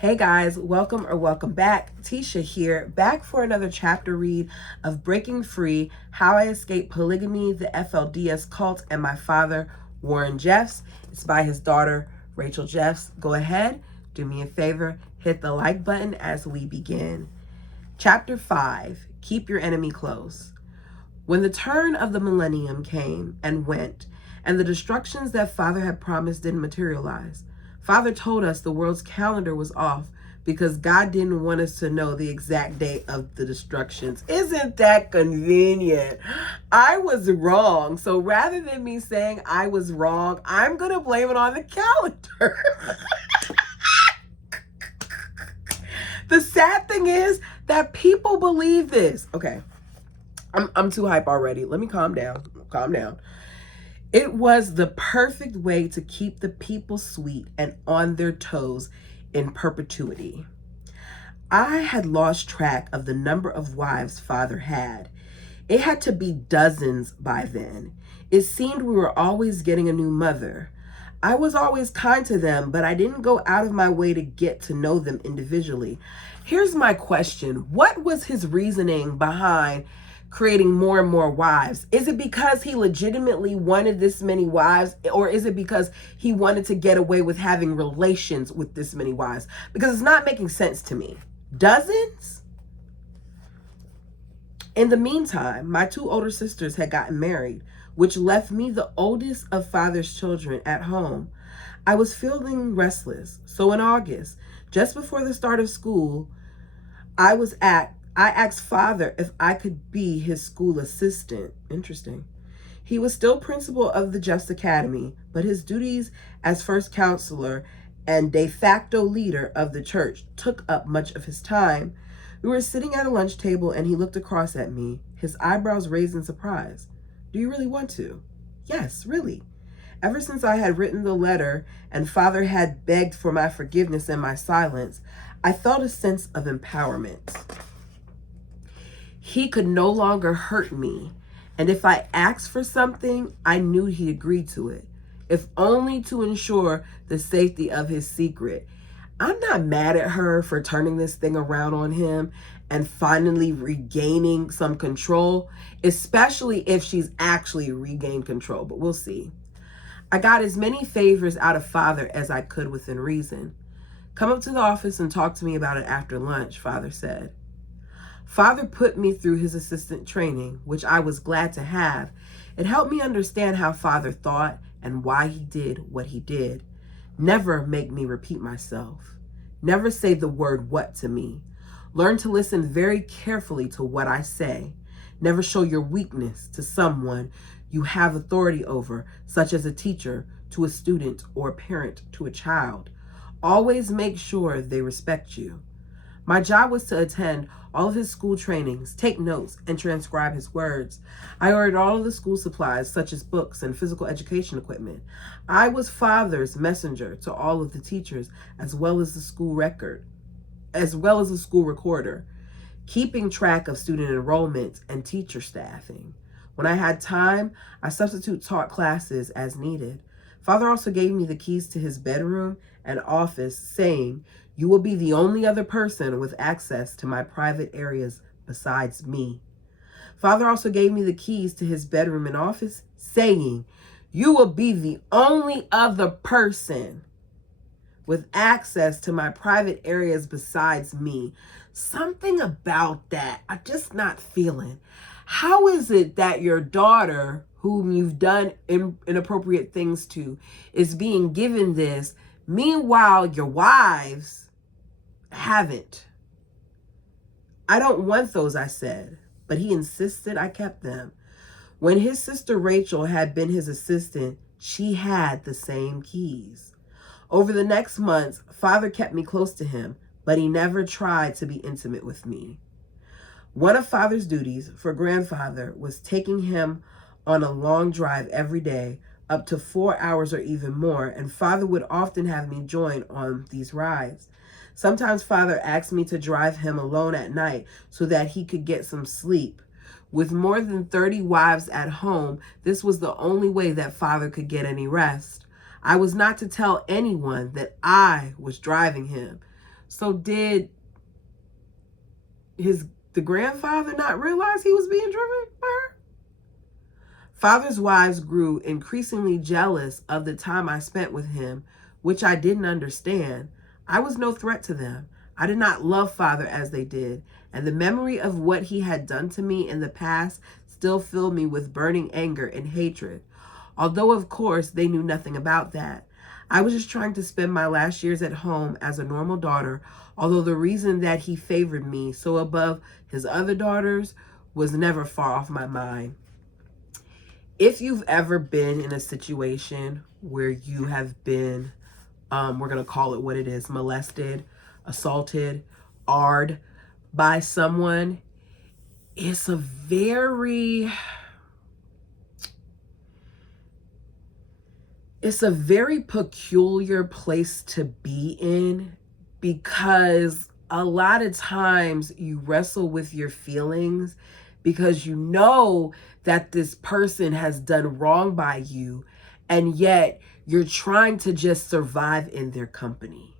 Hey guys, welcome or welcome back. Tisha here, back for another chapter read of Breaking Free, How I Escaped Polygamy, the FLDS Cult, and My Father, Warren Jeffs. It's by his daughter, Rachel Jeffs. Go ahead, do me a favor, hit the like button as we begin. Chapter 5, Keep Your Enemy Close. When the turn of the millennium came and went, and the destructions that Father had promised didn't materialize, Father told us the world's calendar was off because God didn't want us to know the exact date of the destructions. Isn't that convenient? I was wrong. So rather than me saying I was wrong, I'm going to blame it on the calendar. The sad thing is that people believe this. Okay, I'm too hype already. Let me calm down. Calm down. It was the perfect way to keep the people sweet and on their toes in perpetuity. I had lost track of the number of wives Father had. It had to be dozens by then. It seemed we were always getting a new mother. I was always kind to them, but I didn't go out of my way to get to know them individually. Here's my question. What was his reasoning behind creating more and more wives? Is it because he legitimately wanted this many wives, or is it because he wanted to get away with having relations with this many wives? Because it's not making sense to me. Dozens? In the meantime, my two older sisters had gotten married, which left me the oldest of Father's children at home. I was feeling restless, so in August, just before the start of school, I asked Father if I could be his school assistant. Interesting. He was still principal of the Just Academy, but his duties as first counselor and de facto leader of the church took up much of his time. We were sitting at a lunch table and he looked across at me, his eyebrows raised in surprise. Do you really want to? Yes, really. Ever since I had written the letter and Father had begged for my forgiveness and my silence, I felt a sense of empowerment. He could no longer hurt me, and if I asked for something, I knew he'd agree to it, if only to ensure the safety of his secret. I'm not mad at her for turning this thing around on him and finally regaining some control, especially if she's actually regained control, but we'll see. I got as many favors out of Father as I could within reason. Come up to the office and talk to me about it after lunch, Father said. Father put me through his assistant training, which I was glad to have. It helped me understand how Father thought and why he did what he did. Never make me repeat myself. Never say the word what to me. Learn to listen very carefully to what I say. Never show your weakness to someone you have authority over, such as a teacher to a student or a parent to a child. Always make sure they respect you. My job was to attend all of his school trainings, take notes, and transcribe his words. I ordered all of the school supplies, such as books and physical education equipment. I was Father's messenger to all of the teachers, as well as the school recorder, keeping track of student enrollment and teacher staffing. When I had time, I substitute taught classes as needed. Father also gave me the keys to his bedroom and office, saying, "You will be the only other person with access to my private areas besides me." Father also gave me the keys to his bedroom and office, saying, "You will be the only other person with access to my private areas besides me." Something about that I'm just not feeling. How is it that your daughter, whom you've done inappropriate things to, is being given this, meanwhile your wives haven't? I don't want those, I said, but he insisted I kept them. When his sister Rachel had been his assistant, she had the same keys. Over the next months, Father kept me close to him, but he never tried to be intimate with me. One of Father's duties for grandfather was taking him on a long drive every day, up to 4 hours or even more, and Father would often have me join on these rides. Sometimes Father asked me to drive him alone at night so that he could get some sleep. With more than 30 wives at home, this was the only way that Father could get any rest. I was not to tell anyone that I was driving him. So did the grandfather not realize he was being driven by her? Father's wives grew increasingly jealous of the time I spent with him, which I didn't understand. I was no threat to them. I did not love father as they did, and the memory of what he had done to me in the past still filled me with burning anger and hatred. Although, of course, they knew nothing about that. I was just trying to spend my last years at home as a normal daughter, although the reason that he favored me so above his other daughters was never far off my mind. If you've ever been in a situation where you have been, we're going to call it what it is, molested, assaulted, AR'd by someone, it's a very peculiar place to be in, because a lot of times you wrestle with your feelings because you know that this person has done wrong by you, and yet you're trying to just survive in their company.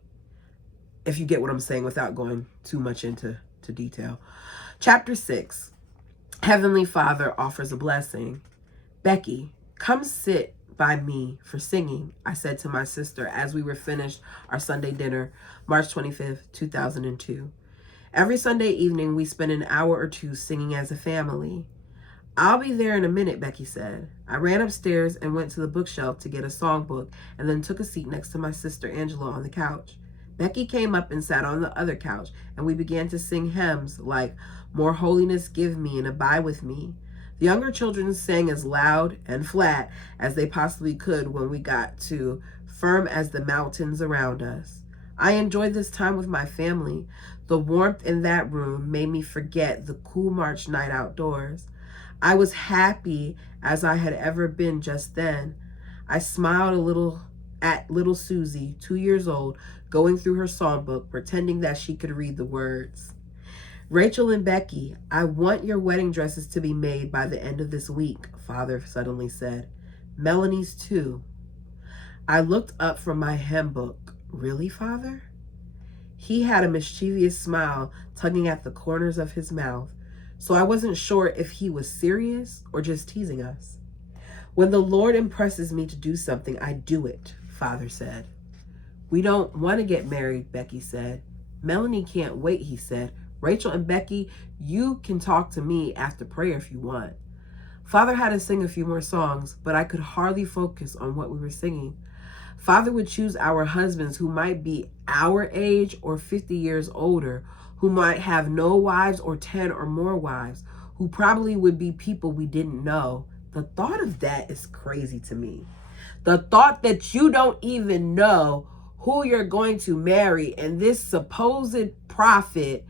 If you get what I'm saying without going too much into detail. Chapter 6, Heavenly Father offers a blessing. Becky, come sit by me for singing, I said to my sister as we were finished our Sunday dinner, March 25th, 2002. Every Sunday evening, we spend an hour or two singing as a family. I'll be there in a minute, Becky said. I ran upstairs and went to the bookshelf to get a songbook and then took a seat next to my sister Angela on the couch. Becky came up and sat on the other couch, and we began to sing hymns like More Holiness Give Me and Abide With Me. The younger children sang as loud and flat as they possibly could when we got to Firm as the Mountains Around Us. I enjoyed this time with my family. The warmth in that room made me forget the cool March night outdoors. I was happy as I had ever been just then. I smiled a little at little Susie, 2 years old, going through her songbook, pretending that she could read the words. Rachel and Becky, I want your wedding dresses to be made by the end of this week, Father suddenly said. Melanie's too. I looked up from my hymn book. Really, Father? He had a mischievous smile tugging at the corners of his mouth, so I wasn't sure if he was serious or just teasing us. When the Lord impresses me to do something, I do it, Father said. We don't want to get married, Becky said. Melanie can't wait, he said. Rachel and Becky, you can talk to me after prayer if you want. Father had us sing a few more songs, but I could hardly focus on what we were singing. Father would choose our husbands who might be our age or 50 years older, who might have no wives or 10 or more wives, who probably would be people we didn't know. The thought of that is crazy to me. The thought that you don't even know who you're going to marry, and this supposed prophet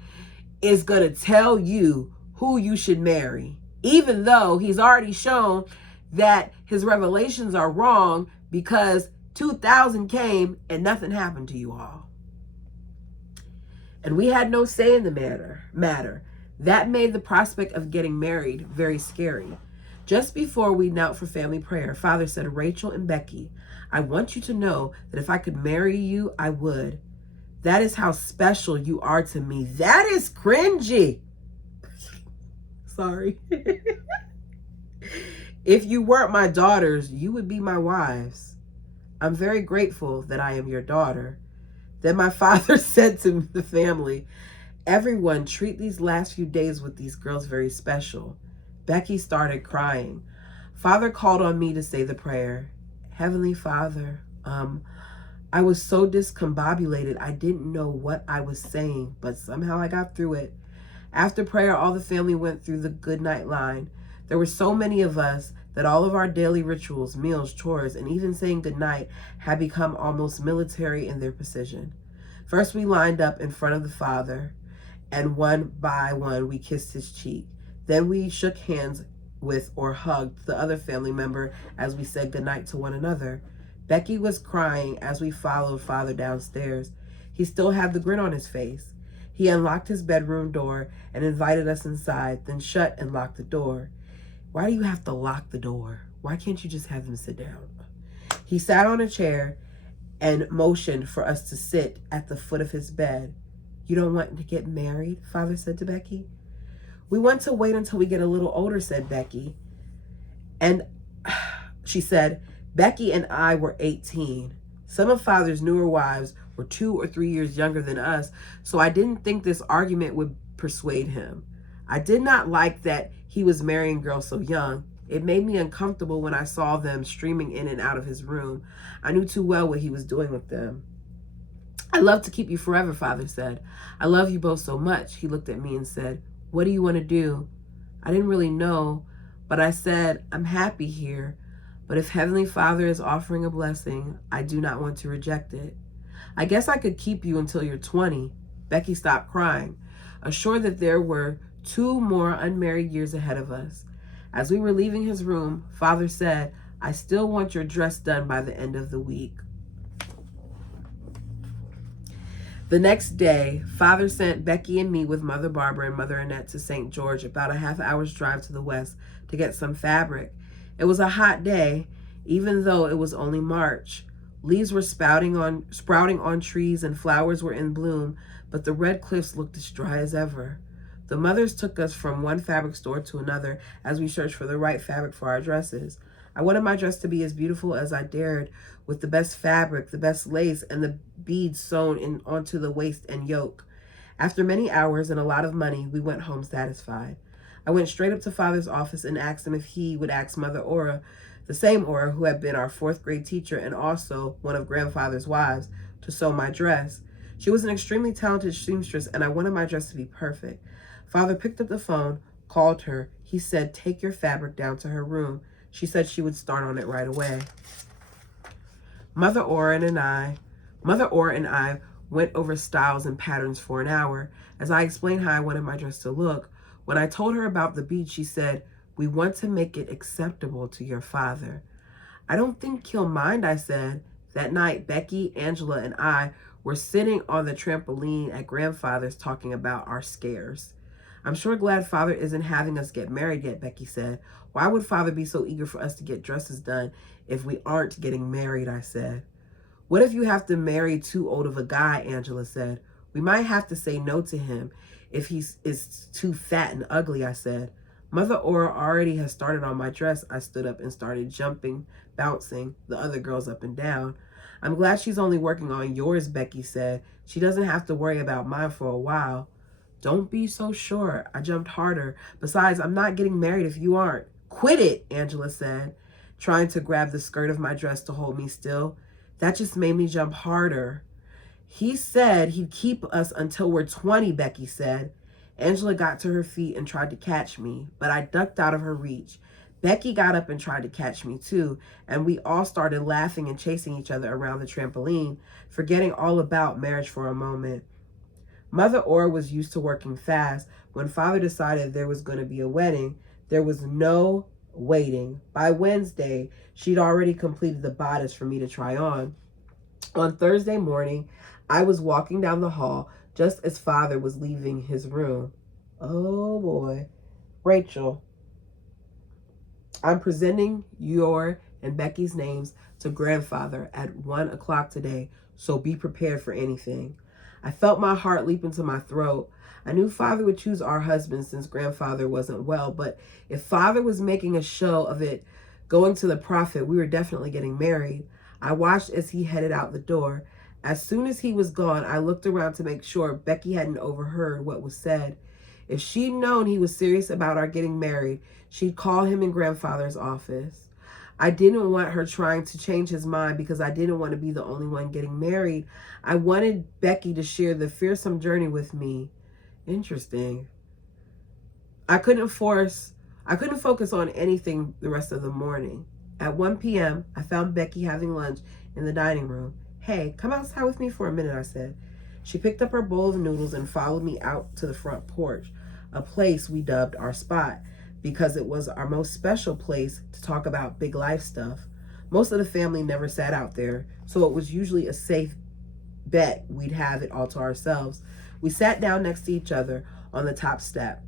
is going to tell you who you should marry, even though he's already shown that his revelations are wrong, because 2000 came and nothing happened to you all. And we had no say in the matter. That made the prospect of getting married very scary. Just before we knelt for family prayer, Father said, Rachel and Becky, I want you to know that if I could marry you, I would. That is how special you are to me. That is cringy. Sorry. If you weren't my daughters, you would be my wives. I'm very grateful that I am your daughter. Then my father said to the family, everyone treat these last few days with these girls very special. Becky started crying. Father called on me to say the prayer. Heavenly Father, I was so discombobulated I didn't know what I was saying, but somehow I got through it. After prayer, all the family went through the good night line. There were so many of us that all of our daily rituals, meals, chores, and even saying goodnight had become almost military in their precision. First, we lined up in front of the Father, and one by one, we kissed his cheek. Then we shook hands with or hugged the other family member as we said goodnight to one another. Becky was crying as we followed Father downstairs. He still had the grin on his face. He unlocked his bedroom door and invited us inside, then shut and locked the door. Why do you have to lock the door? Why can't you just have them sit down? He sat on a chair and motioned for us to sit at the foot of his bed. You don't want to get married? Father said to Becky. We want to wait until we get a little older, said Becky. And she said, Becky and I were 18. Some of Father's newer wives were 2 or 3 years younger than us, so I didn't think this argument would persuade him. I did not like that he was marrying girls so young. It made me uncomfortable when I saw them streaming in and out of his room. I knew too well what he was doing with them. I love to keep you forever, Father said. I love you both so much. He looked at me and said, what do you want to do? I didn't really know, but I said, I'm happy here. But if Heavenly Father is offering a blessing, I do not want to reject it. I guess I could keep you until you're 20. Becky stopped crying, assured that there were 2 more unmarried years ahead of us. As we were leaving his room, Father said, I still want your dress done by the end of the week. The next day, Father sent Becky and me with Mother Barbara and Mother Annette to St. George, about a half-hour's drive to the west, to get some fabric. It was a hot day, even though it was only March. Leaves were sprouting on trees and flowers were in bloom, but the red cliffs looked as dry as ever. The mothers took us from one fabric store to another as we searched for the right fabric for our dresses. I wanted my dress to be as beautiful as I dared, with the best fabric, the best lace, and the beads sewn onto the waist and yoke. After many hours and a lot of money, we went home satisfied. I went straight up to Father's office and asked him if he would ask Mother Ora, the same Ora who had been our 4th grade teacher and also one of Grandfather's wives, to sew my dress. She was an extremely talented seamstress, and I wanted my dress to be perfect. Father picked up the phone, called her. He said, take your fabric down to her room. She said she would start on it right away. Mother Ora and I went over styles and patterns for an hour as I explained how I wanted my dress to look. When I told her about the beads, she said, we want to make it acceptable to your father. I don't think he'll mind, I said. That night, Becky, Angela, and I were sitting on the trampoline at Grandfather's talking about our scares. I'm sure glad Father isn't having us get married yet, Becky said. Why would Father be so eager for us to get dresses done if we aren't getting married, I said. What if you have to marry too old of a guy, Angela said. We might have to say no to him if he is too fat and ugly, I said. Mother Ora already has started on my dress. I stood up and started jumping, bouncing, the other girls up and down. I'm glad she's only working on yours, Becky said. She doesn't have to worry about mine for a while. Don't be so sure. I jumped harder. Besides, I'm not getting married if you aren't. Quit it, Angela said, trying to grab the skirt of my dress to hold me still. That just made me jump harder. He said he'd keep us until we're 20, Becky said. Angela got to her feet and tried to catch me, but I ducked out of her reach. Becky got up and tried to catch me too, and we all started laughing and chasing each other around the trampoline, forgetting all about marriage for a moment. Mother Ora was used to working fast. When Father decided there was going to be a wedding, there was no waiting. By Wednesday, she'd already completed the bodice for me to try on. On Thursday morning, I was walking down the hall just as Father was leaving his room. Oh boy. Rachel, I'm presenting your and Becky's names to Grandfather at 1 o'clock today, so be prepared for anything. I felt my heart leap into my throat. I knew Father would choose our husband since Grandfather wasn't well, but if Father was making a show of it going to the prophet, we were definitely getting married. I watched as he headed out the door. As soon as he was gone, I looked around to make sure Becky hadn't overheard what was said. If she'd known he was serious about our getting married, she'd call him in Grandfather's office. I didn't want her trying to change his mind because I didn't want to be the only one getting married. I wanted Becky to share the fearsome journey with me. Interesting. I couldn't focus on anything the rest of the morning. At 1 p.m., I found Becky having lunch in the dining room. Hey, come outside with me for a minute, I said. She picked up her bowl of noodles and followed me out to the front porch, a place we dubbed our spot because it was our most special place to talk about big life stuff. Most of the family never sat out there, so it was usually a safe bet we'd have it all to ourselves. We sat down next to each other on the top step.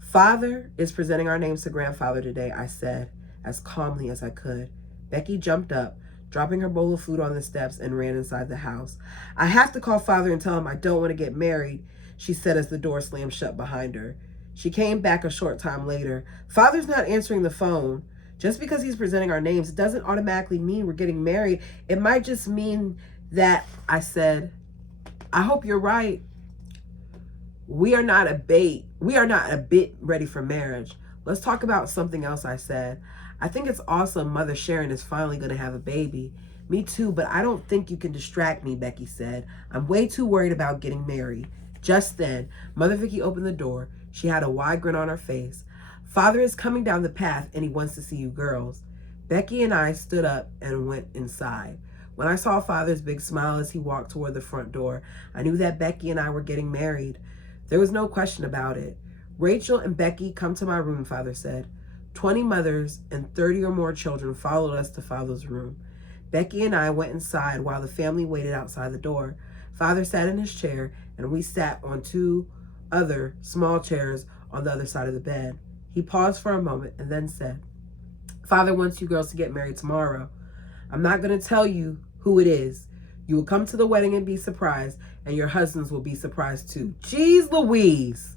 Father is presenting our names to Grandfather today, I said, as calmly as I could. Becky jumped up, dropping her bowl of food on the steps, and ran inside the house. I have to call Father and tell him I don't want to get married, she said as the door slammed shut behind her. She came back a short time later. Father's not answering the phone. Just because he's presenting our names, it doesn't automatically mean we're getting married. It might just mean that, I said, I hope you're right. We are not a bit ready for marriage. Let's talk about something else, I said. I think it's awesome Mother Sharon is finally going to have a baby. Me too, but I don't think you can distract me, Becky said. I'm way too worried about getting married. Just then, Mother Vicky opened the door. She had a wide grin on her face. Father is coming down the path and he wants to see you girls. Becky and I stood up and went inside. When I saw Father's big smile as he walked toward the front door, I knew that Becky and I were getting married. There was no question about it. Rachel and Becky, come to my room, Father said. 20 mothers and 30 or more children followed us to Father's room. Becky and I went inside while the family waited outside the door. Father sat in his chair and we sat on 2 other small chairs on the other side of the bed. He paused for a moment and then said, Father wants you girls to get married tomorrow. I'm not going to tell you who it is. You will come to the wedding and be surprised, and your husbands will be surprised too. Jeez Louise.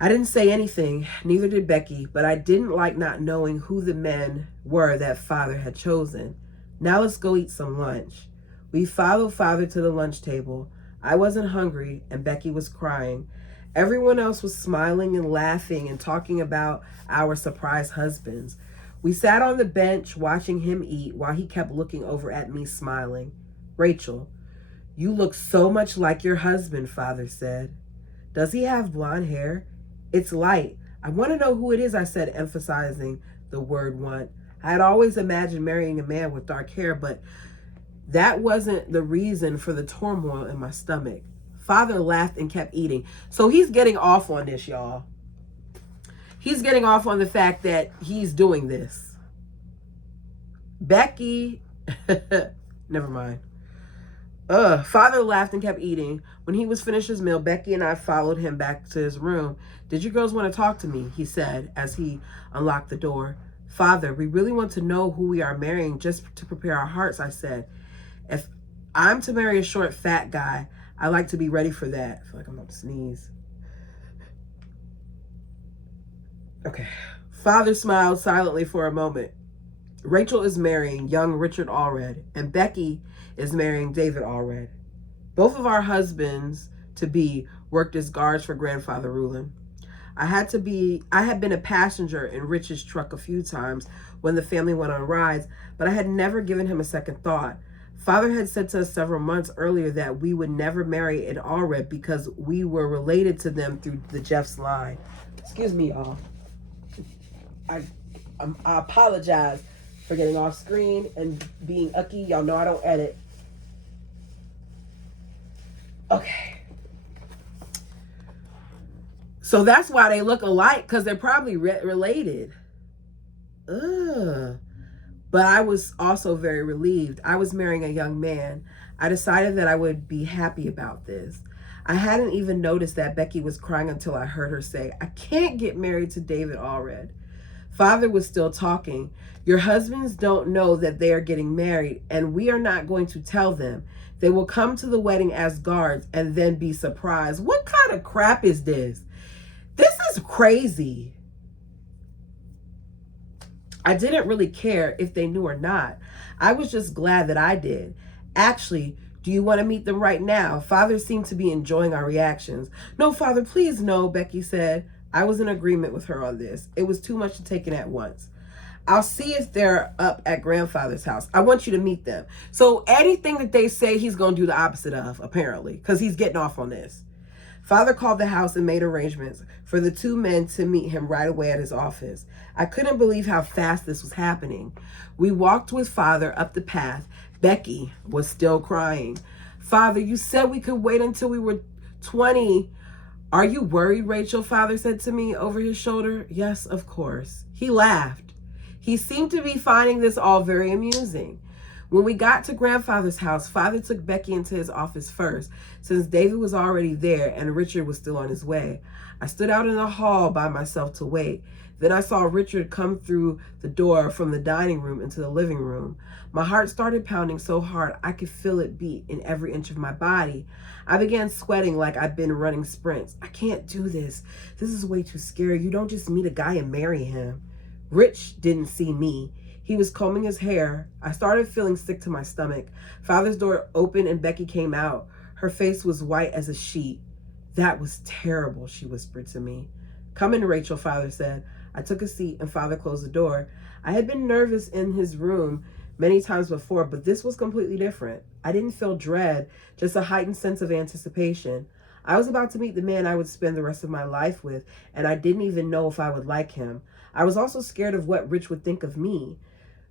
I didn't say anything, neither did Becky, but I didn't like not knowing who the men were that Father had chosen. Now let's go eat some lunch. We followed Father to the lunch table. I wasn't hungry, and Becky was crying. Everyone else was smiling and laughing and talking about our surprise husbands. We sat on the bench watching him eat while he kept looking over at me smiling. Rachel, you look so much like your husband, Father said. Does he have blonde hair? It's light. I want to know who it is, I said, emphasizing the word want. I had always imagined marrying a man with dark hair, but that wasn't the reason for the turmoil in my stomach. Father laughed and kept eating. So he's getting off on this, y'all. He's getting off on the fact that he's doing this. Becky, never mind. Father laughed and kept eating. When he was finished his meal, Becky and I followed him back to his room. Did you girls want to talk to me? He said as he unlocked the door. Father, we really want to know who we are marrying just to prepare our hearts, I said. If I'm to marry a short, fat guy, I like to be ready for that. I feel like I'm about to sneeze. Okay. Father smiled silently for a moment. Rachel is marrying young Richard Allred, and Becky is marrying David Allred. Both of our husbands-to-be worked as guards for Grandfather Rulon. I had been a passenger in Rich's truck a few times when the family went on rides, but I had never given him a second thought. Father had said to us several months earlier that we would never marry an Allred because we were related to them through the Jeffs line. Excuse me, y'all. I apologize for getting off screen and being ucky. Y'all know I don't edit. Okay. So that's why they look alike, because they're probably related. Ugh. But I was also very relieved. I was marrying a young man. I decided that I would be happy about this. I hadn't even noticed that Becky was crying until I heard her say, I can't get married to David Allred. Father was still talking. Your husbands don't know that they are getting married, and we are not going to tell them. They will come to the wedding as guards and then be surprised. What kind of crap is this? This is crazy. I didn't really care if they knew or not. I was just glad that I did. Actually, do you want to meet them right now? Father seemed to be enjoying our reactions. No, Father, please no, Becky said. I was in agreement with her on this. It was too much to take in at once. I'll see if they're up at Grandfather's house. I want you to meet them. So anything that they say, he's going to do the opposite of, apparently, because he's getting off on this. Father called the house and made arrangements for the 2 men to meet him right away at his office. I couldn't believe how fast this was happening. We walked with Father up the path. Becky was still crying. Father, you said we could wait until we were 20. Are you worried, Rachel? Father said to me over his shoulder. Yes, of course. He laughed. He seemed to be finding this all very amusing. When we got to Grandfather's house, Father took Becky into his office first, since David was already there and Richard was still on his way. I stood out in the hall by myself to wait. Then I saw Richard come through the door from the dining room into the living room. My heart started pounding so hard I could feel it beat in every inch of my body. I began sweating like I'd been running sprints. I can't do this. This is way too scary. You don't just meet a guy and marry him. Rich didn't see me. He was combing his hair. I started feeling sick to my stomach. Father's door opened and Becky came out. Her face was white as a sheet. That was terrible, she whispered to me. Come in, Rachel, Father said. I took a seat and Father closed the door. I had been nervous in his room many times before, but this was completely different. I didn't feel dread, just a heightened sense of anticipation. I was about to meet the man I would spend the rest of my life with, and I didn't even know if I would like him. I was also scared of what Rich would think of me.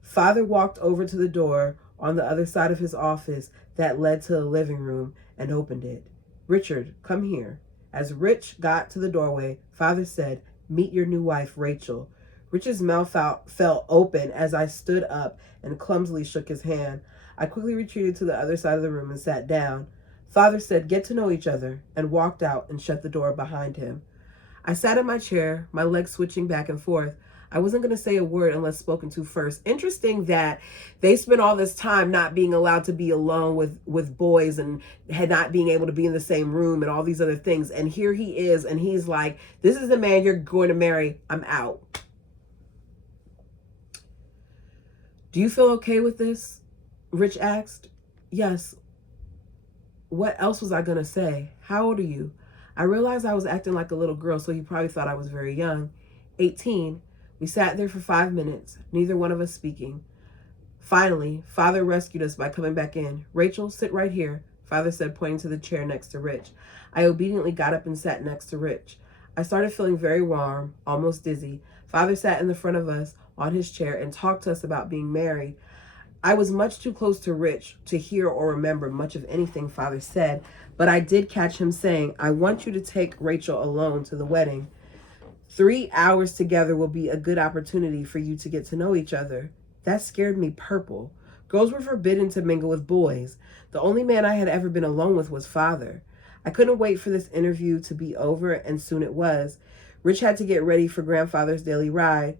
Father walked over to the door on the other side of his office that led to the living room and opened it. Richard, come here. As Rich got to the doorway, Father said, meet your new wife, Rachel. Richard's mouth fell open as I stood up and clumsily shook his hand. I quickly retreated to the other side of the room and sat down. Father said, get to know each other, and walked out and shut the door behind him. I sat in my chair, my legs switching back and forth. I wasn't going to say a word unless spoken to first. Interesting that they spent all this time not being allowed to be alone with boys and had not being able to be in the same room and all these other things. And here he is, and he's like, this is the man you're going to marry. I'm out. Do you feel okay with this? Rich asked. Yes. What else was I going to say? How old are you? I realized I was acting like a little girl, so he probably thought I was very young. 18. We sat there for 5 minutes, neither one of us speaking. Finally, Father rescued us by coming back in. Rachel, sit right here, Father said, pointing to the chair next to Rich. I obediently got up and sat next to Rich. I started feeling very warm, almost dizzy. Father sat in the front of us on his chair and talked to us about being married. I was much too close to Rich to hear or remember much of anything Father said, but I did catch him saying, I want you to take Rachel alone to the wedding. 3 hours together will be a good opportunity for you to get to know each other. That scared me purple. Girls were forbidden to mingle with boys. The only man I had ever been alone with was Father. I couldn't wait for this interview to be over, and soon it was. Rich had to get ready for Grandfather's daily ride.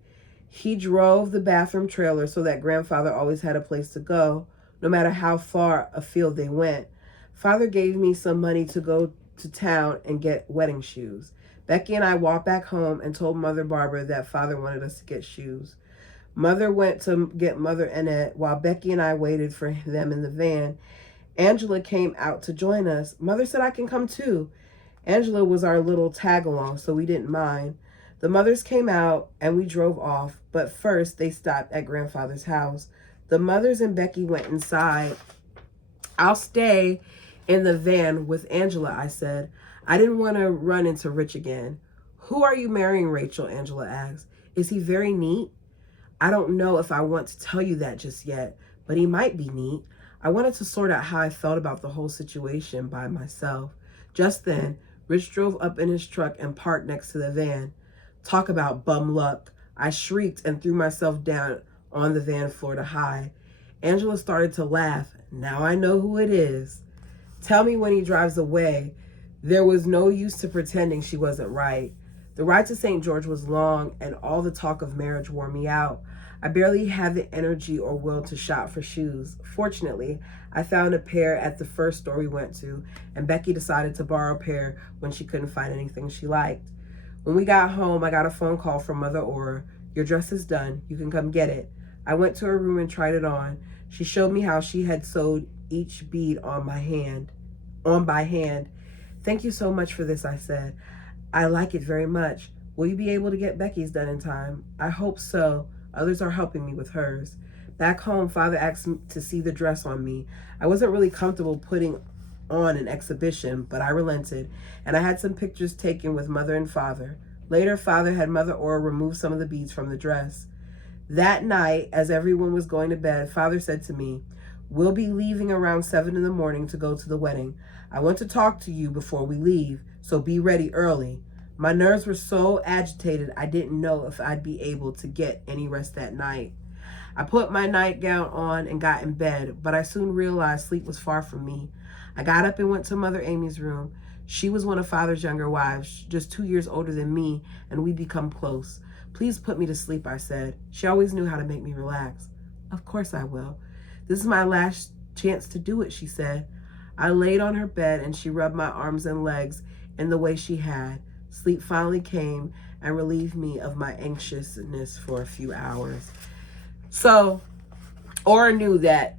He drove the bathroom trailer so that Grandfather always had a place to go, no matter how far afield they went. Father gave me some money to go to town and get wedding shoes. Becky and I walked back home and told Mother Barbara that Father wanted us to get shoes. Mother went to get Mother Annette while Becky and I waited for them in the van. Angela came out to join us. Mother said I can come too. Angela was our little tag-along, so we didn't mind. The mothers came out and we drove off, but first they stopped at Grandfather's house. The mothers and Becky went inside. I'll stay in the van with Angela, I said. I didn't want to run into Rich again. Who are you marrying, Rachel? Angela asked. Is he very neat? I don't know if I want to tell you that just yet, but he might be neat. I wanted to sort out how I felt about the whole situation by myself. Just then, Rich drove up in his truck and parked next to the van. Talk about bum luck. I shrieked and threw myself down on the van floor to hide. Angela started to laugh. Now I know who it is. Tell me when he drives away. There was no use to pretending she wasn't right. The ride to St. George was long, and all the talk of marriage wore me out. I barely had the energy or will to shop for shoes. Fortunately, I found a pair at the first store we went to, and Becky decided to borrow a pair when she couldn't find anything she liked. When we got home, I got a phone call from Mother Aura. Your dress is done. You can come get it. I went to her room and tried it on. She showed me how she had sewed each bead on by hand. Thank you so much for this, I said. I like it very much. Will you be able to get Becky's done in time? I hope so. Others are helping me with hers. Back home, Father asked me to see the dress on me. I wasn't really comfortable putting on an exhibition, but I relented, and I had some pictures taken with Mother and Father. Later, Father had Mother Aura remove some of the beads from the dress. That night, as everyone was going to bed, Father said to me, we'll be leaving around 7 in the morning to go to the wedding. I want to talk to you before we leave, so be ready early. My nerves were so agitated, I didn't know if I'd be able to get any rest that night. I put my nightgown on and got in bed, but I soon realized sleep was far from me. I got up and went to Mother Amy's room. She was one of Father's younger wives, just 2 years older than me, and we'd become close. Please put me to sleep, I said. She always knew how to make me relax. Of course I will. This is my last chance to do it, she said. I laid on her bed and she rubbed my arms and legs in the way she had. Sleep finally came and relieved me of my anxiousness for a few hours. So, Aura knew that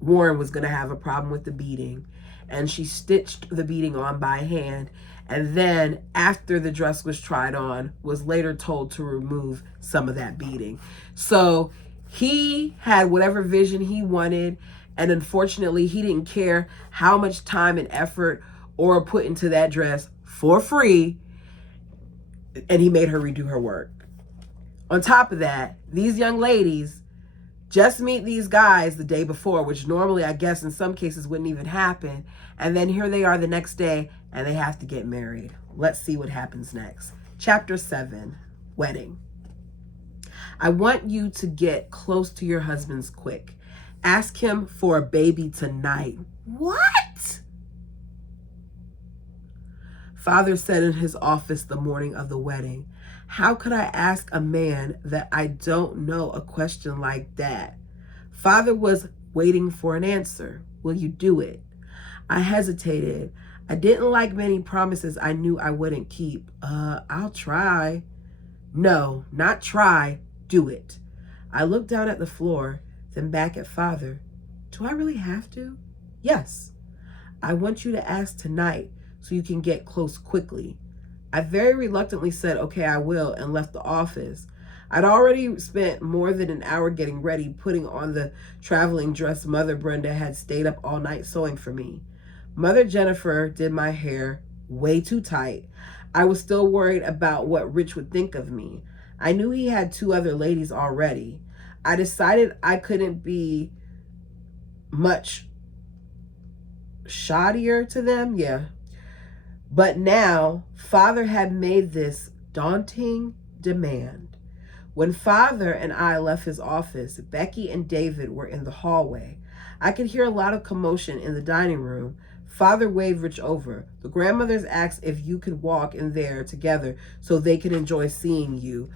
Warren was going to have a problem with the beading, and she stitched the beading on by hand, and then after the dress was tried on, was later told to remove some of that beading. So he had whatever vision he wanted, and unfortunately he didn't care how much time and effort Aura put into that dress for free, and he made her redo her work. On top of that, these young ladies just meet these guys the day before, which normally, I guess, in some cases wouldn't even happen. And then here they are the next day, and they have to get married. Let's see what happens next. Chapter 7, Wedding. I want you to get close to your husband's quick. Ask him for a baby tonight. What? Father said in his office the morning of the wedding. How could I ask a man that I don't know a question like that? Father was waiting for an answer. Will you do it? I hesitated. I didn't like many promises I knew I wouldn't keep. I'll try. No, not try. Do it. I looked down at the floor, then back at Father. Do I really have to? Yes. I want you to ask tonight so you can get close quickly. I very reluctantly said, okay, I will, and left the office. I'd already spent more than an hour getting ready, putting on the traveling dress Mother Brenda had stayed up all night sewing for me. Mother Jennifer did my hair way too tight. I was still worried about what Rich would think of me. I knew he had 2 other ladies already. I decided I couldn't be much shoddier to them, But now, Father had made this daunting demand. When Father and I left his office, Becky and David were in the hallway. I could hear a lot of commotion in the dining room. Father waved Rich over. The grandmothers asked if you could walk in there together so they could enjoy seeing you.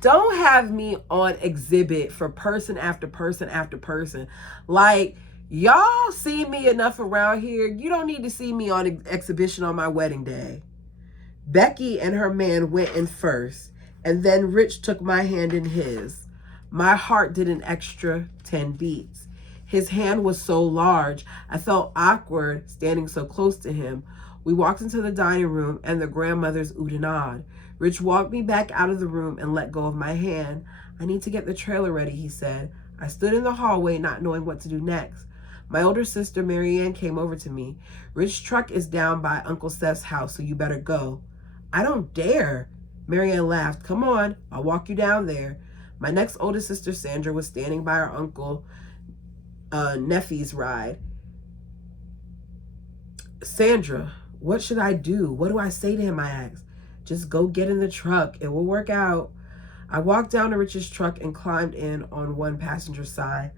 Don't have me on exhibit for person after person after person. Like, y'all see me enough around here. You don't need to see me on exhibition on my wedding day. Becky and her man went in first, and then Rich took my hand in his. My heart did an extra 10 beats. His hand was so large, I felt awkward standing so close to him. We walked into the dining room, and the grandmothers oohed and awed. Rich walked me back out of the room and let go of my hand. I need to get the trailer ready, he said. I stood in the hallway, not knowing what to do next. My older sister, Marianne, came over to me. Rich's truck is down by Uncle Seth's house, so you better go. I don't dare. Marianne laughed. Come on, I'll walk you down there. My next oldest sister, Sandra, was standing by her uncle Neffy's ride. Sandra, what should I do? What do I say to him, I asked. Just go get in the truck. It will work out. I walked down to Rich's truck and climbed in on one passenger side.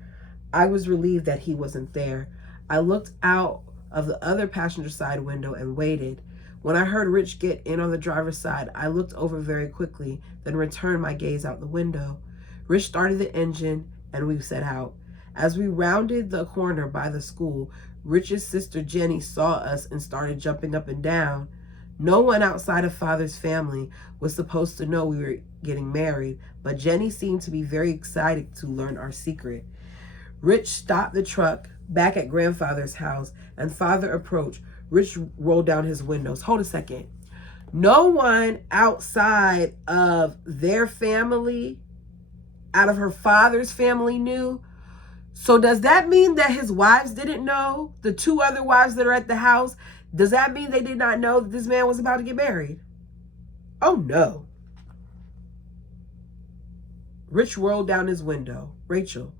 I was relieved that he wasn't there. I looked out of the other passenger side window and waited. When I heard Rich get in on the driver's side, I looked over very quickly, then returned my gaze out the window. Rich started the engine, and we set out. As we rounded the corner by the school, Rich's sister Jenny saw us and started jumping up and down. No one outside of Father's family was supposed to know we were getting married, but Jenny seemed to be very excited to learn our secret. Rich stopped the truck back at Grandfather's house, and Father approached. Rich rolled down his windows. Hold a second. No one outside of their family, out of her father's family, knew. So does that mean that his wives didn't know? The 2 other wives that are at the house, does that mean they did not know that this man was about to get married? Oh no. Rich rolled down his window. Rachel,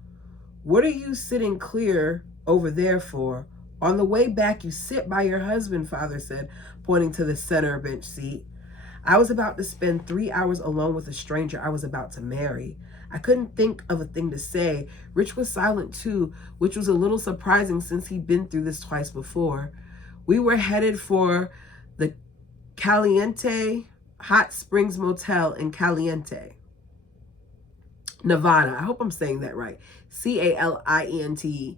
what are you sitting clear over there for? On the way back, you sit by your husband, Father said, pointing to the center bench seat. I was about to spend 3 hours alone with a stranger I was about to marry. I couldn't think of a thing to say. Rich was silent too, which was a little surprising since he'd been through this twice before. We were headed for the Caliente Hot Springs Motel in Caliente, Nevada. I hope I'm saying that right. Calient,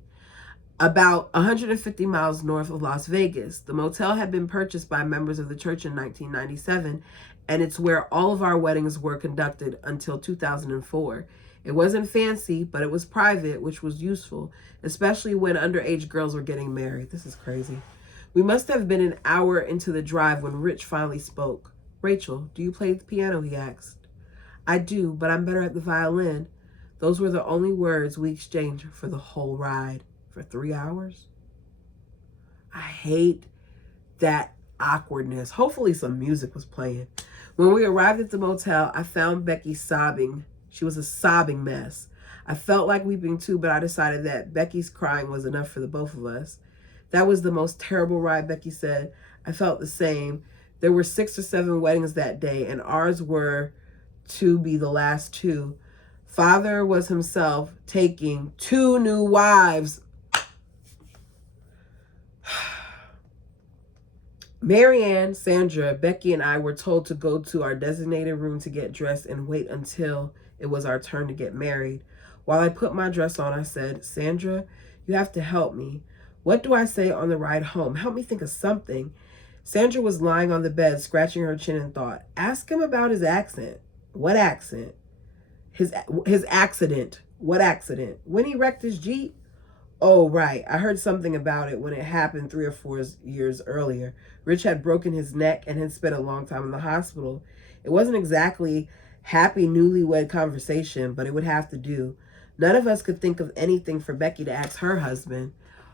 about 150 miles north of Las Vegas. The motel had been purchased by members of the church in 1997, and it's where all of our weddings were conducted until 2004. It wasn't fancy, but it was private, which was useful, especially when underage girls were getting married. This is crazy. We must have been an hour into the drive when Rich finally spoke. Rachel, do you play the piano? He asked. I do, but I'm better at the violin. Those were the only words we exchanged for the whole ride. For 3 hours? I hate that awkwardness. Hopefully some music was playing. When we arrived at the motel, I found Becky sobbing. She was a sobbing mess. I felt like weeping too, but I decided that Becky's crying was enough for the both of us. That was the most terrible ride, Becky said. I felt the same. There were 6 or 7 weddings that day, and ours were to be the last 2. Father was himself taking 2 new wives. Marianne, Sandra, Becky, and I were told to go to our designated room to get dressed and wait until it was our turn to get married. While I put my dress on, I said, Sandra, you have to help me. What do I say on the ride home? Help me think of something. Sandra was lying on the bed, scratching her chin and thought. Ask him about his accent. What accent? His accident. What accident? When he wrecked his Jeep? Oh, right. I heard something about it when it happened 3 or 4 years earlier. Rich had broken his neck and had spent a long time in the hospital. It wasn't exactly happy newlywed conversation, but it would have to do. None of us could think of anything for Becky to ask her husband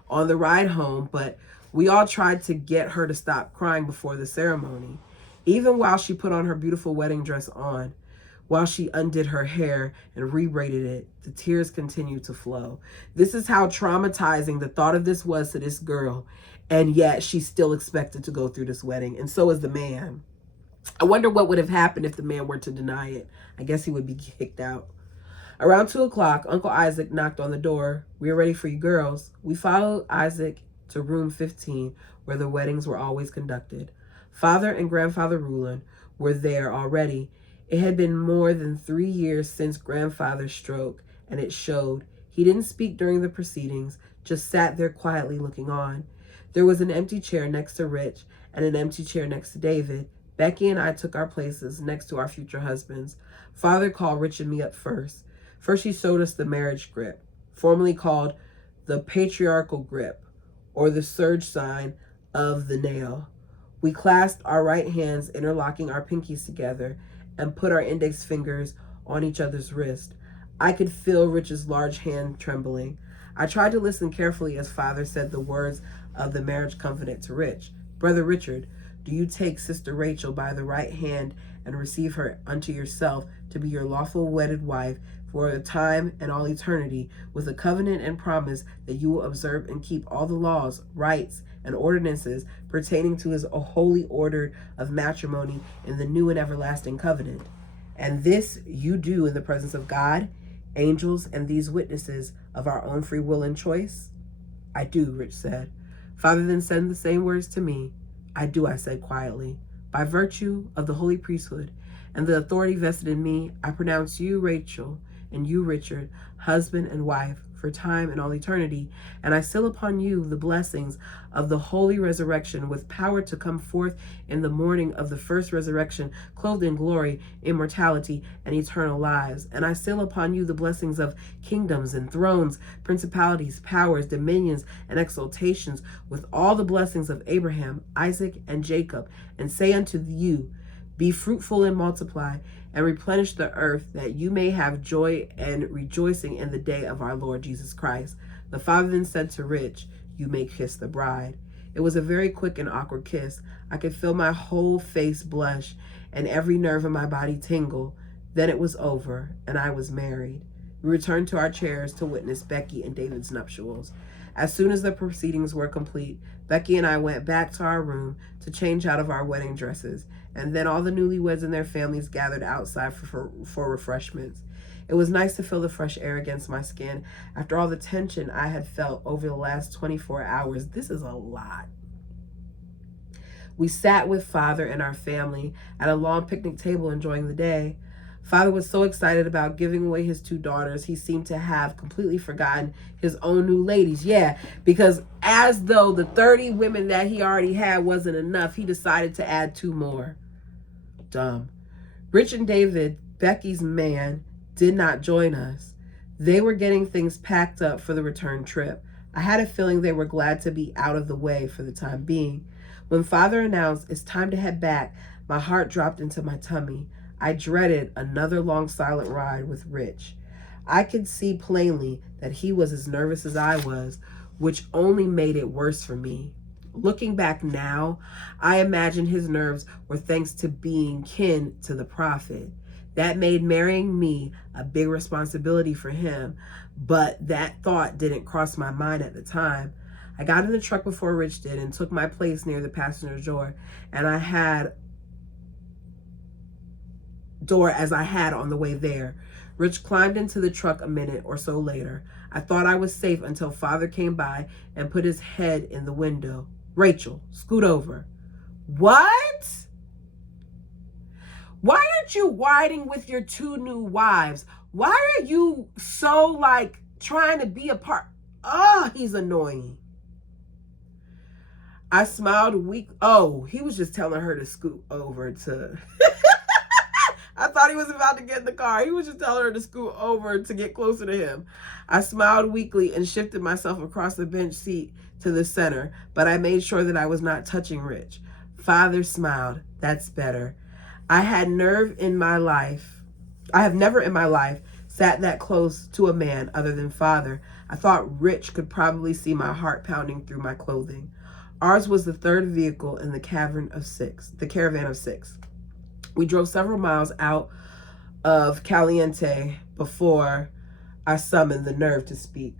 on the ride home, but we all tried to get her to stop crying before the ceremony. Even while she put on her beautiful wedding dress on, while she undid her hair and re-braided it, the tears continued to flow. This is how traumatizing the thought of this was to this girl, and yet she still expected to go through this wedding, and so is the man. I wonder what would have happened if the man were to deny it. I guess he would be kicked out. Around 2 o'clock, Uncle Isaac knocked on the door. We are ready for you girls. We followed Isaac to room 15, where the weddings were always conducted. Father and Grandfather Rulon were there already. It had been more than 3 years since Grandfather's stroke, and it showed. He didn't speak during the proceedings, just sat there quietly looking on. There was an empty chair next to Rich and an empty chair next to David. Becky and I took our places next to our future husbands. Father called Rich and me up first. First, he showed us the marriage grip, formerly called the patriarchal grip, or the surge sign of the nail. We clasped our right hands, interlocking our pinkies together, and put our index fingers on each other's wrist. I could feel Rich's large hand trembling. I tried to listen carefully as Father said the words of the marriage covenant to Rich. Brother Richard, do you take Sister Rachel by the right hand and receive her unto yourself to be your lawful wedded wife for a time and all eternity, with a covenant and promise that you will observe and keep all the laws, rights, and ordinances pertaining to his holy order of matrimony in the new and everlasting covenant. And this you do in the presence of God, angels, and these witnesses of our own free will and choice? I do, Rich said. Father then said the same words to me. I do, I said quietly. By virtue of the holy priesthood and the authority vested in me, I pronounce you, Rachel, and you, Richard, husband and wife, for time and all eternity, and I seal upon you the blessings of the holy resurrection with power to come forth in the morning of the first resurrection, clothed in glory, immortality, and eternal lives. And I seal upon you the blessings of kingdoms and thrones, principalities, powers, dominions, and exaltations, with all the blessings of Abraham, Isaac, and Jacob, and say unto you, be fruitful and multiply, and replenish the earth, that you may have joy and rejoicing in the day of our Lord Jesus Christ. The father then said to Rich, you may kiss the bride. It was a very quick and awkward kiss. I could feel my whole face blush and every nerve in my body tingle. Then it was over, and I was married. We returned to our chairs to witness Becky and David's nuptials. As soon as the proceedings were complete, Becky and I went back to our room to change out of our wedding dresses, and then all the newlyweds and their families gathered outside for refreshments. It was nice to feel the fresh air against my skin after all the tension I had felt over the last 24 hours. This is a lot. We sat with Father and our family at a long picnic table enjoying the day. Father was so excited about giving away his 2 daughters, he seemed to have completely forgotten his own new ladies. Yeah, because as though the 30 women that he already had wasn't enough, he decided to add 2 more. Dumb. Rich and David, Becky's man, did not join us. They were getting things packed up for the return trip. I had a feeling they were glad to be out of the way for the time being. When Father announced it's time to head back, my heart dropped into my tummy. I dreaded another long silent ride with Rich. I could see plainly that he was as nervous as I was, which only made it worse for me. Looking back now, I imagine his nerves were thanks to being kin to the prophet. That made marrying me a big responsibility for him, but that thought didn't cross my mind at the time. I got in the truck before Rich did and took my place near the passenger door, and I had on the way there. Rich climbed into the truck a minute or so later. I thought I was safe until Father came by and put his head in the window. Rachel, scoot over. What? Why aren't you riding with your 2 new wives? Why are you so trying to be a part? Oh, he's annoying. I smiled weak. Oh, he was just telling her to scoot over to... I thought he was about to get in the car. He was just telling her to scoot over to get closer to him. I smiled weakly and shifted myself across the bench seat to the center, but I made sure that I was not touching Rich. Father smiled. That's better. I have never in my life sat that close to a man other than Father. I thought Rich could probably see my heart pounding through my clothing. Ours was the 3rd vehicle in the caravan of 6. We drove several miles out of Caliente before I summoned the nerve to speak.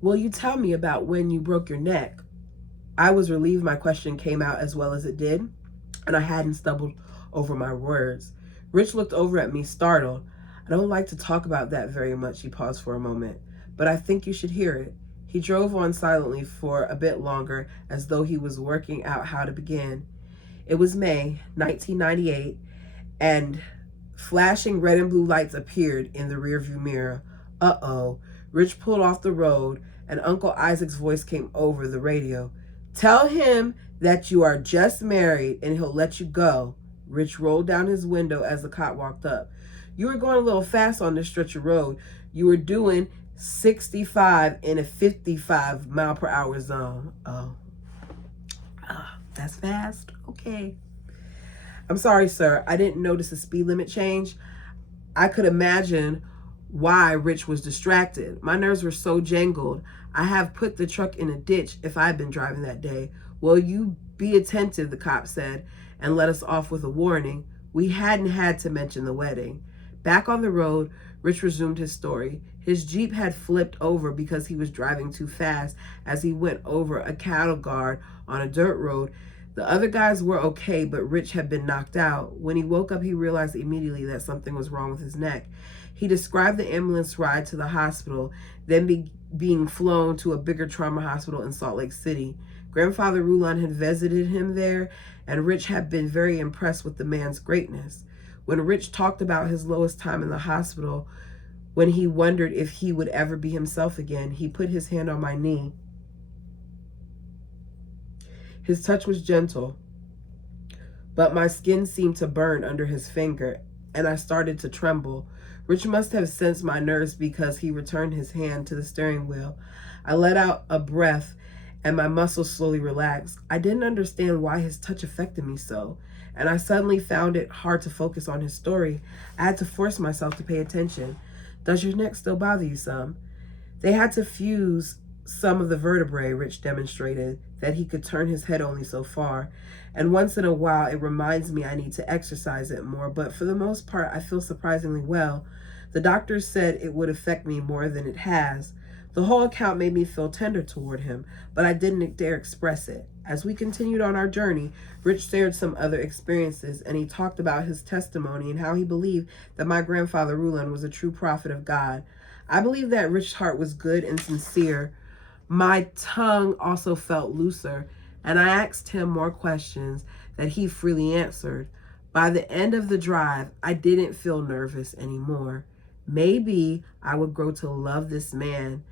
Will you tell me about when you broke your neck? I was relieved my question came out as well as it did, and I hadn't stumbled over my words. Rich looked over at me, startled. I don't like to talk about that very much, he paused for a moment, but I think you should hear it. He drove on silently for a bit longer, as though he was working out how to begin. It was May 1998, and flashing red and blue lights appeared in the rearview mirror. Uh-oh. Rich pulled off the road, and Uncle Isaac's voice came over the radio. Tell him that you are just married, and he'll let you go. Rich rolled down his window as the cop walked up. You were going a little fast on this stretch of road. You were doing 65 in a 55 mile per hour zone. Oh, that's fast. Okay. I'm sorry, sir. I didn't notice the speed limit change. I could imagine why Rich was distracted. My nerves were so jangled. I have put the truck in a ditch if I'd been driving that day. Will you be attentive, the cop said, and let us off with a warning. We hadn't had to mention the wedding. Back on the road, Rich resumed his story. His Jeep had flipped over because he was driving too fast as he went over a cattle guard on a dirt road. The other guys were okay, but Rich had been knocked out. When he woke up, he realized immediately that something was wrong with his neck. He described the ambulance ride to the hospital, then being flown to a bigger trauma hospital in Salt Lake City. Grandfather Rulon had visited him there, and Rich had been very impressed with the man's greatness. When Rich talked about his lowest time in the hospital, when he wondered if he would ever be himself again, he put his hand on my knee. His touch was gentle, but my skin seemed to burn under his finger, and I started to tremble. Rich must have sensed my nerves because he returned his hand to the steering wheel. I let out a breath, and my muscles slowly relaxed. I didn't understand why his touch affected me so, and I suddenly found it hard to focus on his story. I had to force myself to pay attention. Does your neck still bother you some? They had to fuse some of the vertebrae, Rich demonstrated, that he could turn his head only so far. And once in a while, it reminds me I need to exercise it more, but for the most part, I feel surprisingly well. The doctors said it would affect me more than it has. The whole account made me feel tender toward him, but I didn't dare express it. As we continued on our journey, Rich shared some other experiences, and he talked about his testimony and how he believed that my grandfather Rulon was a true prophet of God. I believe that Rich's heart was good and sincere, My tongue also felt looser, and I asked him more questions that he freely answered. By the end of the drive, I didn't feel nervous anymore. Maybe I would grow to love this man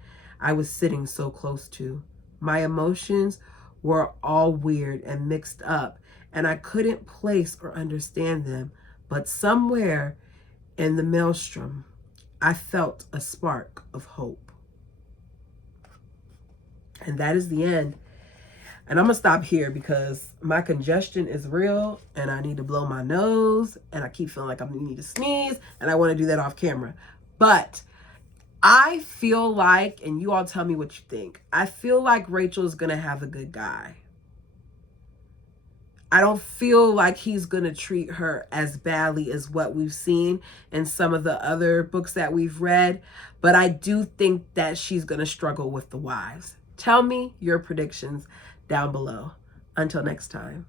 I was sitting so close to. My emotions were all weird and mixed up, and I couldn't place or understand them. But somewhere in the maelstrom, I felt a spark of hope. And that is the end. And I'm going to stop here because my congestion is real and I need to blow my nose and I keep feeling like I need to sneeze and I want to do that off camera. But I feel like, and you all tell me what you think, I feel like Rachel is going to have a good guy. I don't feel like he's going to treat her as badly as what we've seen in some of the other books that we've read. But I do think that she's going to struggle with the wives. Tell me your predictions down below. Until next time.